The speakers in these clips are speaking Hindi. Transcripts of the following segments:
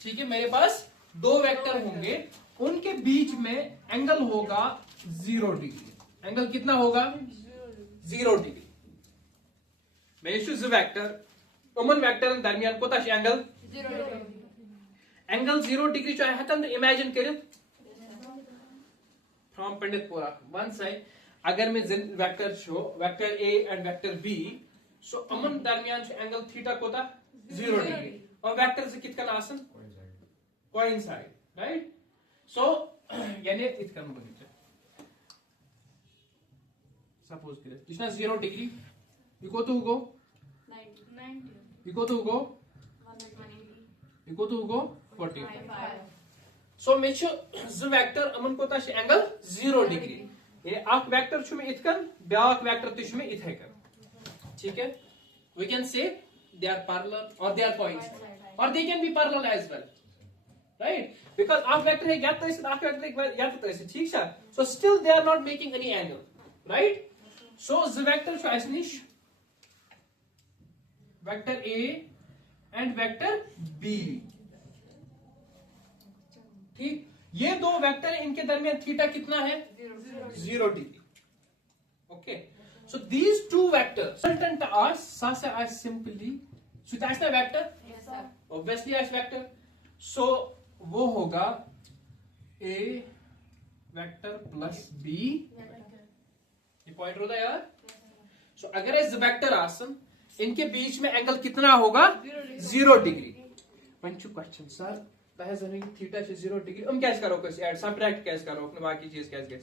ठीक है, मेरे पास दो वेक्टर होंगे, उनके बीच में एंगल होगा 0 डिग्री। एंगल कितना होगा? 0 डिग्री। मे जो वेक्टर उमन वेक्टर दरमियान कोता एंगल 0 डिग्री हेकन इमेजिन कर फ्रॉम पंडितपुरा वन साइड अगर मैं वेक्टर शो vector A and vector B so अमन दरमियान एंगल थीटा कोता 0 डिग्री और वेक्टर से कितकन आसन कोइंसाइड राइट। सो यानी इतकन बन सपोज कर इतना 0 डिग्री इको तो गो 90 इको तो गो 180 इको तो गो 45। सो मे जो वेक्टर अमन कोता एंगल 0 डिग्री ये अख वेक्टर छु में इतकन ब्याक वेक्टर ते छु में इथेकन। ठीक है, we can say they are parallel और दे are coincide or they can be parallel as well right because अख वेक्टर है यात तैसे अख वेक्टर यात तैसे ठीक है। So still they are not making any angle right. So जो वेक्टर छु अस निश vector A and vector B ठीक, ये दो वेक्टर है, इनके दरमियान थीटा कितना है 0 degree. Okay, so these two vector resultant are सासे are simply so that's the vector obviously are vector. So वो होगा ए वेक्टर प्लस बी ये पॉइंट होता है यार। सो अगर इस वेक्टर आसन इनके बीच में एंगल कितना होगा 0 degree. One two question sir theta 0 degree हम कैसे करो ऐड सबट्रैक्ट कैसे करो बाकी चीज कैसे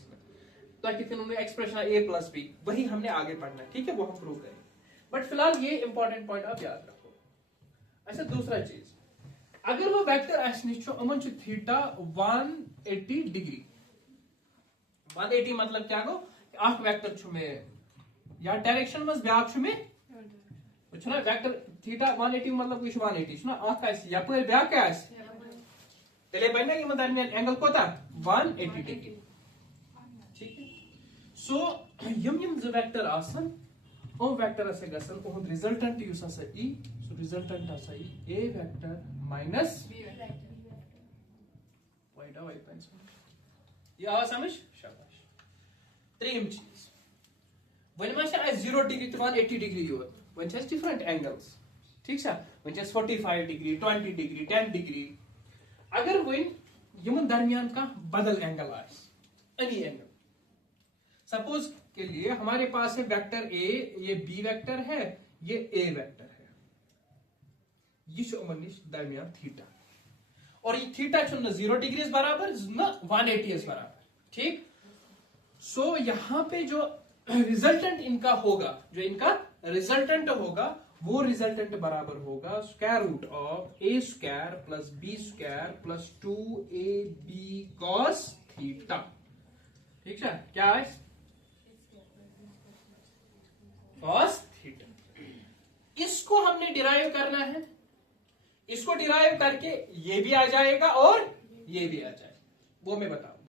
ताकि एक्सप्रेशन ए प्लस बी वही हमने आगे पढ़ना है। ठीक है, वो हम प्रूव करेंगे बट फिलहाल ये इंपॉर्टेंट पॉइंट आप याद रखो। अच्छा दूसरा चीज अगर वो वेक्टर अमन थीटा 180 डिग्री 180 मतलब क्या गो अख वेक्टर छु में या डायरेक्शन में ब्याक छु में ना वेक्टर थीटा 180 मतलब 180 ना अख यप ब्याक क्या तेले बन ये दरमियान एंगल कोता 180 डिग्री। ठीक है, सो यम जो वेक्टर आसन ओ वेक्टर असे गसन ओ रिजल्टेंट यूस असा ई सो रिजल्टेंट असा ई A vector minus B vector वाइड वाइड पेंस ये आ समझ शाबाश। त्रीम चीज वन मा 0 डिग्री तो 180 डिग्री योर वन छस डिफरेंट एंगल्स ठीक है वन छस 45 डिग्री 20 डिग्री 10 डिग्री अगर वन यमन दरमियान का बदल एंगल एनी एंगल सपोज के लिए हमारे पास है वेक्टर ए ये बी वेक्टर है ये ए वेक्टर है ये दरमियान थीटा और ये थीटा 0 डिग्री बराबर न 180 बराबर ठीक। सो यहां पे जो रिजल्टेंट इनका होगा जो इनका रिजल्टेंट होगा वो रिजल्टेंट बराबर होगा square root of A square plus B square plus 2ab cos theta. ठीक है, क्या है cos थीटा। इसको हमने डिराइव करना है, इसको डिराइव करके ये भी आ जाएगा और ये भी आ जाएगा वो मैं बताऊं।